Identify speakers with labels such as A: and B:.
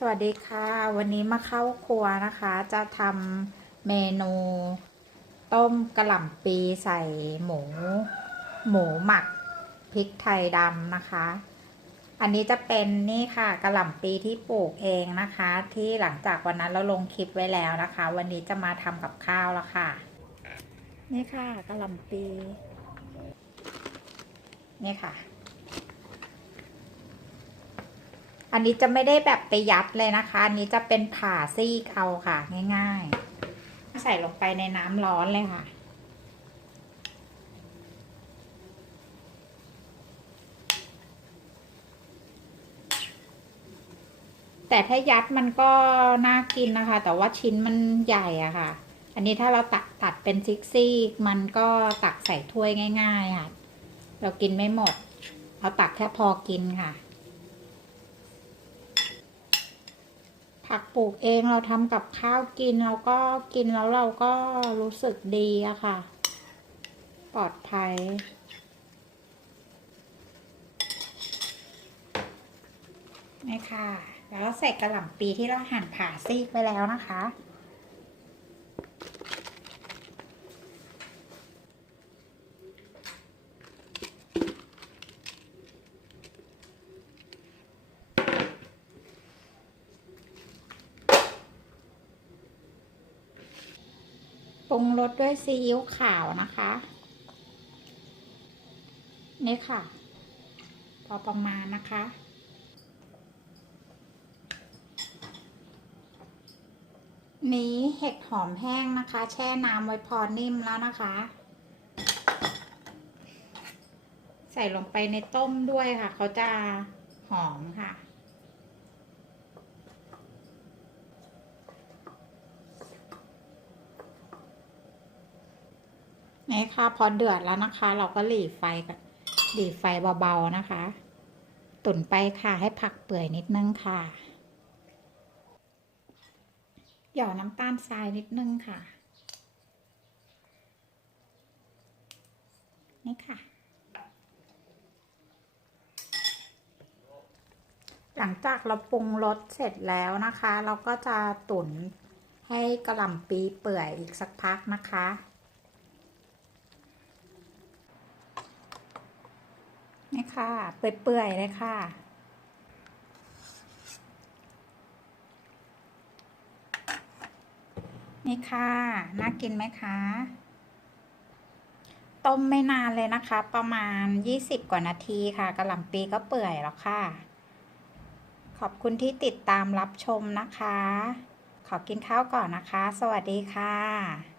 A: สวัสดีค่ะ วันนี้มาเข้าครัวนะคะ จะทำเมนู ต้มกระหล่ำปีใส่หมู หมูหมักพริกไทยดำนะคะ อันนี้จะเป็นนี่ค่ะกระหล่ำปีที่ปลูกเองนะคะ ที่หลังจากวันนั้นเราลงคลิปไว้แล้วนะคะ วันนี้จะมาทำกับข้าวแล้วค่ะ นี่ค่ะกระหล่ำปี นี่ค่ะ อันนี้จะไม่ได้แบบไปยัดเลยนะคะ อันนี้จะเป็นผ่าซี่เอาค่ะ ง่ายๆ ใส่ลงไปในน้ำร้อนเลยค่ะ แต่ถ้ายัดมันก็น่ากินนะคะ แต่ว่าชิ้นมันใหญ่อะค่ะ อันนี้ถ้าเราตัดตัดเป็นซิกซี่มันก็ตักใส่ถ้วยง่าย ๆ ค่ะ เรากินไม่หมด เราตักแค่พอกินค่ะ ผักปลูกเองเราทำกับข้าวกินเราก็กินแล้วเราก็รู้สึกดีอะค่ะ ปลอดภัย นี่ค่ะ แล้วใส่กระหล่ำปีที่เราหั่นผ่าซีกไปแล้วนะคะ ปรุงรสด้วยซีอิ๊วขาวนะคะ นี่ค่ะ พอประมาณนะคะ นี้เห็ดหอมแห้งนะคะ แช่น้ำไว้พอนิ่มแล้วนะคะ ใส่ลงไปในต้มด้วยค่ะ เขาจะหอมค่ะ นี่ค่ะพอเดือดแล้วนะคะ เราก็หลีไฟกันหลีไฟเบาๆนะคะ ตุ๋นไปค่ะให้ผักเปื่อยนิดนึงค่ะหยอดน้ำตาลทรายนิดนึงค่ะ นี่ค่ะ หลังจากเราปรุงรสเสร็จแล้วนะคะ เราก็จะตุ๋นให้กระหล่ำปีเปื่อยอีกสักพักนะคะ นี่ค่ะ เปื่อยๆเลยค่ะ นี่ค่ะ น่ากินไหมคะ ต้มไม่นานเลยนะคะ ประมาณ 20 กว่านาทีค่ะกระหล่ำปีก็เปื่อยแล้วค่ะ ขอบคุณที่ติดตามรับชมนะคะ ขอกินข้าวก่อนนะคะ สวัสดีค่ะ